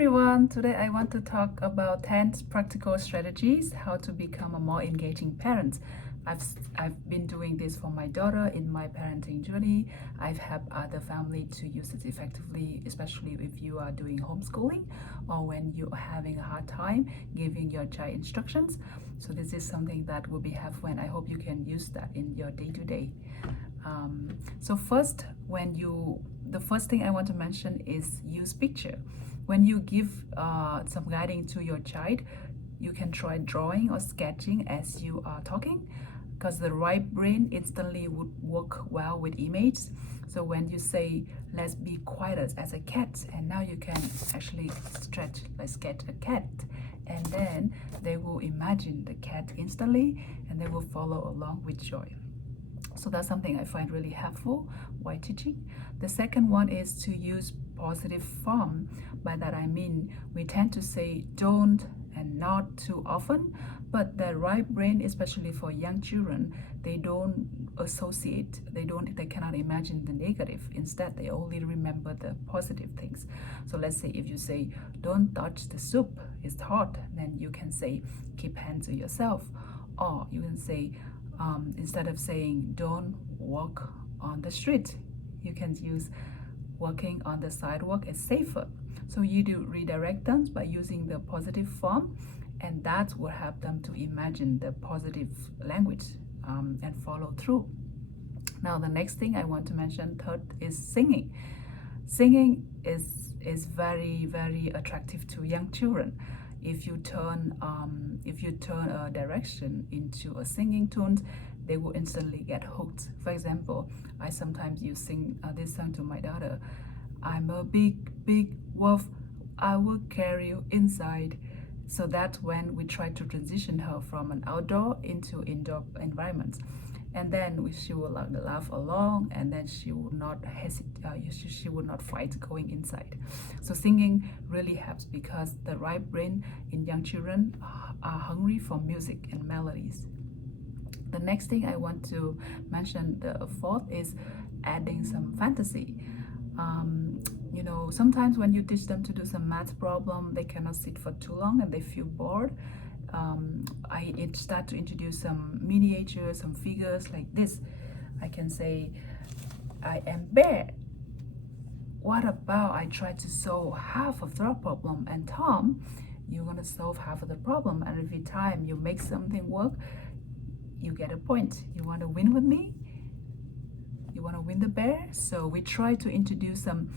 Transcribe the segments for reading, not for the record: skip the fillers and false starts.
everyone, today I want to talk about 10 practical strategies how to become a more engaging parent. I've been doing this for my daughter in my parenting journey. I've helped other family to use it effectively, especially if you are doing homeschooling or when you are having a hard time giving your child instructions. So this is something that will be helpful, and I hope you can use that in your day-to-day. So first, the first thing I want to mention is use picture. When you give some guiding to your child, you can try drawing or sketching as you are talking, because the right brain instantly would work well with images. So when you say, let's be quiet as a cat, and now you can actually sketch a cat, and then they will imagine the cat instantly and they will follow along with joy. So that's something I find really helpful while teaching. The second one is to use positive form. By that I mean we tend to say don't and not too often, but the right brain, especially for young children, they don't associate, they cannot imagine the negative. Instead, they only remember the positive things. So let's say if you say don't touch the soup, it's hot, then you can say keep hands to yourself. Or you can say instead of saying don't walk on the street, you can use walking on the sidewalk is safer. So you do redirect them by using the positive form, and that will help them to imagine the positive language and follow through. Now the next thing I want to mention, third, is singing. Singing is very, very attractive to young children. If you turn a direction into a singing tune, they will instantly get hooked. For example, I sometimes sing this song to my daughter. I'm a big, big wolf, I will carry you inside. So that's when we try to transition her from an outdoor into indoor environment. And then she will laugh along, and then she will not hesitate, she will not fight going inside. So singing really helps because the right brain in young children are hungry for music and melodies. The next thing I want to mention, the fourth, is adding some fantasy. Sometimes when you teach them to do some math problem, they cannot sit for too long and they feel bored. I start to introduce some miniatures, some figures like this. I can say, I am bear. What about I try to solve half of the problem, and Tom, you're gonna solve half of the problem, and every time you make something work, you get a point. You want to win with me? You want to win the bear? So we try to introduce some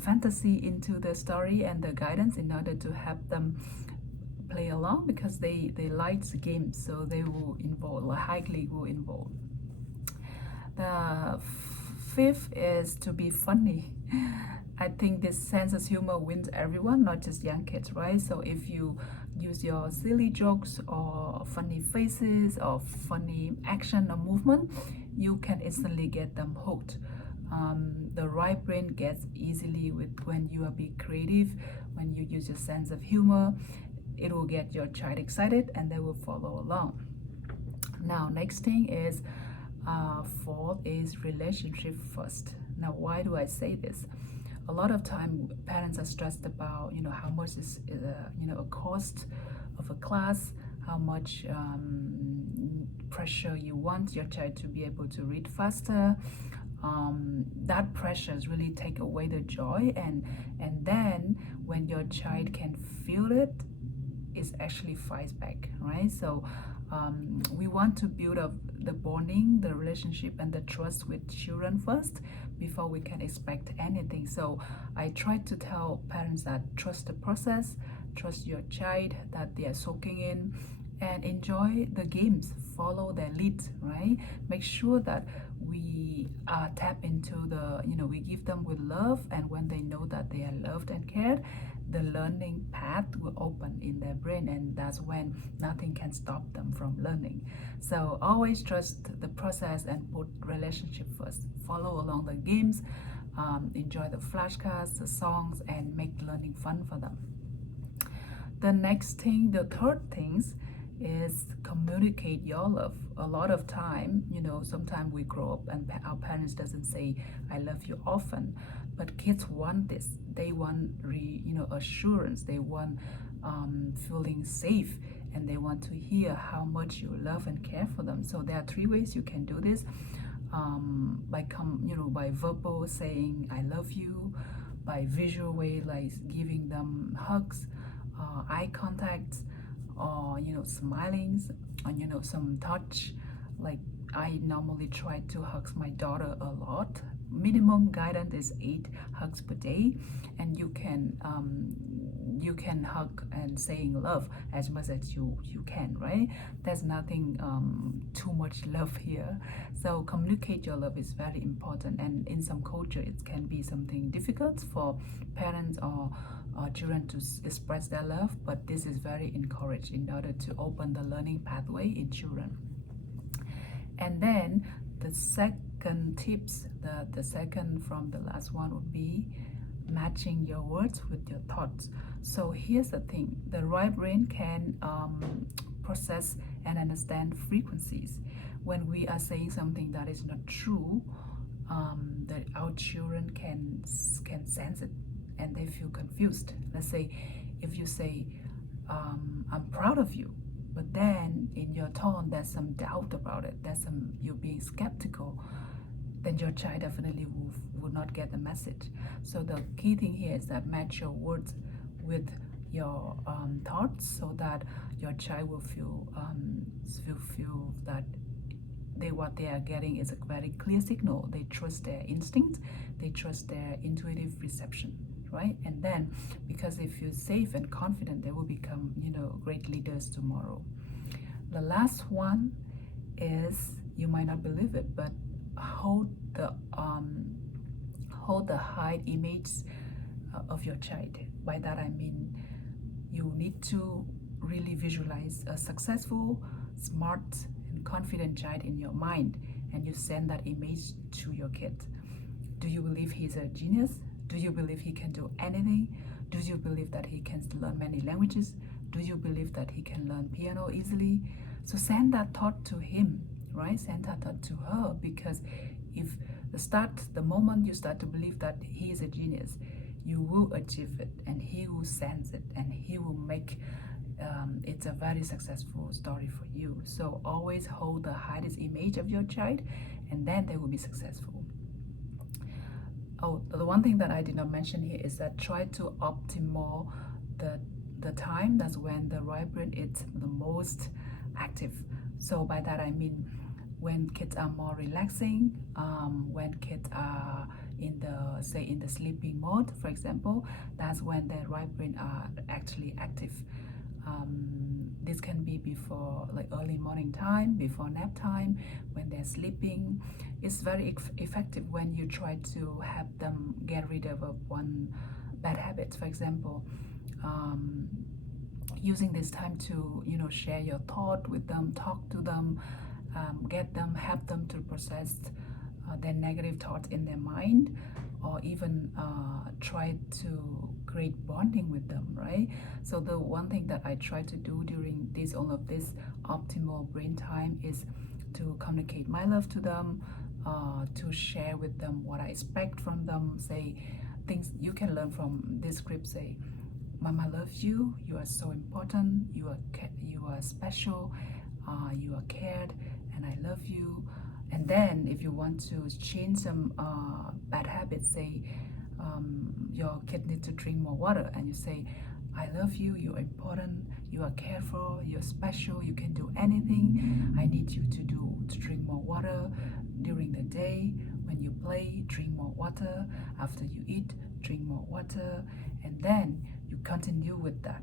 fantasy into the story and the guidance in order to help them play along, because they like the game, so they will involve, or highly will involve. The fifth is to be funny. I think this sense of humor wins everyone, not just young kids, right? So if you use your silly jokes or funny faces or funny action or movement, you can instantly get them hooked. The right brain gets easily with when you are being creative, when you use your sense of humor. It will get your child excited and they will follow along. Now, next thing is fourth is relationship first. Now, why do I say this? A lot of time parents are stressed about how much is a cost of a class, how much pressure you want your child to be able to read faster. That pressures really take away the joy, and then when your child can feel it actually fights back, right? So we want to build up the bonding, the relationship, and the trust with children first before we can expect anything. So I try to tell parents that trust the process, trust your child, that they are soaking in, and enjoy the games, follow their lead, right? Make sure that we tap into we give them with love, and when they know that they are loved and cared, the learning path will open in their brain, and that's when nothing can stop them from learning. So always trust the process and put relationship first. Follow along the games, enjoy the flashcards, the songs, and make learning fun for them. The next thing, the third things, is communicate your love. A lot of time, sometimes we grow up and our parents doesn't say I love you often. But kids want this. They want assurance. They want feeling safe, and they want to hear how much you love and care for them. So there are 3 ways you can do this. By verbal saying I love you, by visual way like giving them hugs, eye contact, or smiling, or some touch. Like I normally try to hug my daughter a lot. Minimum guidance is 8 hugs per day, and you can hug and saying love as much as you can, right? There's nothing too much love here. So communicate your love is very important, and in some culture it can be something difficult for parents or children to express their love, but this is very encouraged in order to open the learning pathway in children. And then the second tips, the second from the last one would be matching your words with your thoughts. So here's the thing, the right brain can process and understand frequencies. When we are saying something that is not true, that our children can sense it, and they feel confused. Let's say if you say I'm proud of you, but then in your tone there's some doubt about it, you're being skeptical, then your child definitely will not get the message. So the key thing here is that match your words with your thoughts, so that your child will feel that what they are getting is a very clear signal. They trust their instinct, they trust their intuitive reception, right? And then because they feel safe and confident, they will become great leaders tomorrow. The last one is, you might not believe it, but hold the high image of your child. By that I mean you need to really visualize a successful, smart, and confident child in your mind, and you send that image to your kid. Do you believe he's a genius? Do you believe he can do anything? Do you believe that he can learn many languages? Do you believe that he can learn piano easily? So send that thought to him, right? Send that thought to her, because if the moment you start to believe that he is a genius, you will achieve it, and he will sense it, and he will make it's a very successful story for you. So always hold the highest image of your child, and then they will be successful. Oh, the one thing that I did not mention here is that try to optimal the time. That's when the right brain is the most active. So by that I mean when kids are more relaxing, when kids are in the sleeping mode, for example, that's when the right brain are actually active. This can be before, like early morning time, before nap time, when they're sleeping. It's very effective when you try to have them get rid of one bad habit. For example, using this time to share your thought with them, talk to them, help them to process their negative thoughts in their mind, or even try to create bonding with them, right? So the one thing that I try to do during all of this optimal brain time is to communicate my love to them, to share with them what I expect from them. Say things you can learn from this script. Say, Mama loves you, you are so important, you are special, you are cared, and I love you. And then if you want to change some bad habits, say your kid needs to drink more water, and you say, I love you, you're important, you are cared for, you're special, you can do anything. I need you to drink more water during the day. When you play, drink more water. After you eat, drink more water. And then you continue with that.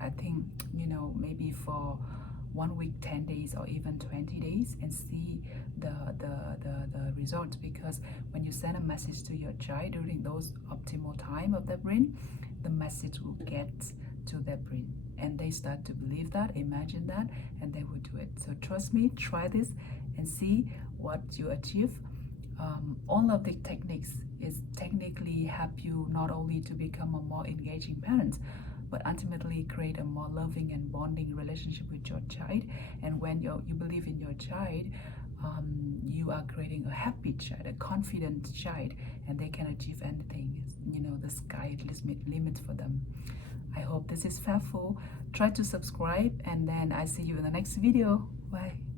I think maybe for 1 week, 10 days, or even 20 days, and see the results. Because when you send a message to your child during those optimal time of their brain, the message will get to their brain, and they start to believe that, imagine that, and they will do it. So trust me, try this and see what you achieve. All of the techniques is technically help you not only to become a more engaging parent, but ultimately create a more loving and bonding relationship with your child. And when you believe in your child, you are creating a happy child, a confident child, and they can achieve anything. You know, the sky is limit for them. I hope this is helpful. Try to subscribe, and then I see you in the next video. Bye.